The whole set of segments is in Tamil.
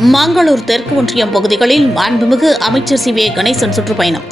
மங்களூர் தெற்கு ஒன்றியம் பகுதிகளில் மாண்புமிகு அமைச்சர் சி வே கணேசன் சுற்றுப்பயணம்.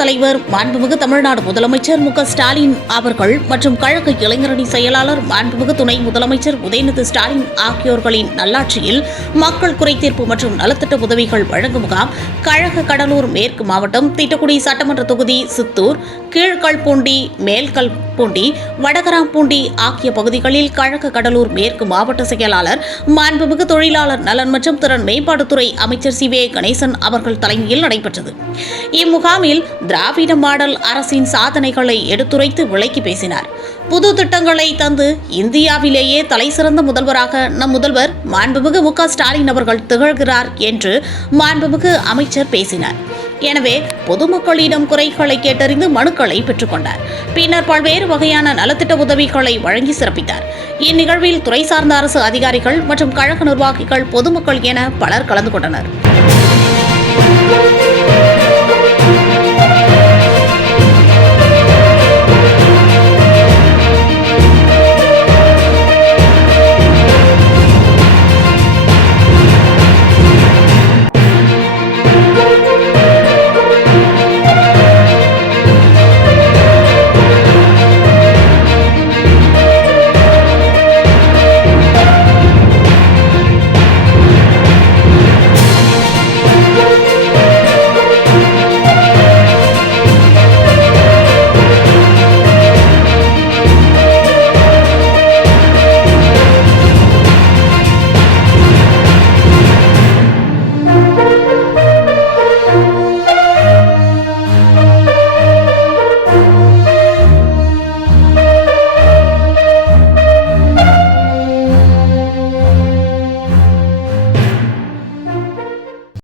தலைவர் மாண்புமிகு தமிழ்நாடு முதலமைச்சர் மு ஸ்டாலின் அவர்கள் மற்றும் கழக இளைஞரணி செயலாளர் மாண்புமிகு துணை முதலமைச்சர் உதயநிதி ஸ்டாலின் ஆகியோர்களின் நல்லாட்சியில் மக்கள் குறைதீர்ப்பு மற்றும் நலத்திட்ட உதவிகள் வழங்கும் முகாம் கழக கடலூர் மேற்கு மாவட்டம் திட்டக்குடி சட்டமன்ற தொகுதி சித்தூர் கீழ்கல்பூண்டி மேல்கல்பூண்டி வடகராம்பூண்டி ஆகிய பகுதிகளில் கழக கடலூர் மேற்கு மாவட்ட செயலாளர் மாண்புமிகு தொழிலாளர் நலன் மற்றும் திறன் மேம்பாட்டுத்துறை அமைச்சர் சி வே கணேசன் அவர்கள் தலைமையில் நடைபெற்றது. இம்முகாமில் திராவிட மாடல் அரசின் சாதனைகளை எடுத்துரைத்து விளக்கி பேசினார். புது திட்டங்களை தந்து இந்தியாவிலேயே தலைசிறந்த முதல்வராக நம் முதல்வர் மாண்புமிகு மு ஸ்டாலின் அவர்கள் திகழ்கிறார் என்று மாண்புமிகு அமைச்சர் பேசினார். எனவே பொதுமக்களிடம் குறைகளை கேட்டறிந்து மனுக்களை பெற்றுக்கொண்டார். பின்னர் பல்வேறு வகையான நலத்திட்ட உதவிகளை வழங்கி சிறப்பித்தார். இந்நிகழ்வில் துறை சார்ந்த அரசு அதிகாரிகள் மற்றும் கழக நிர்வாகிகள் பொதுமக்கள் என பலர் கலந்து கொண்டனர்.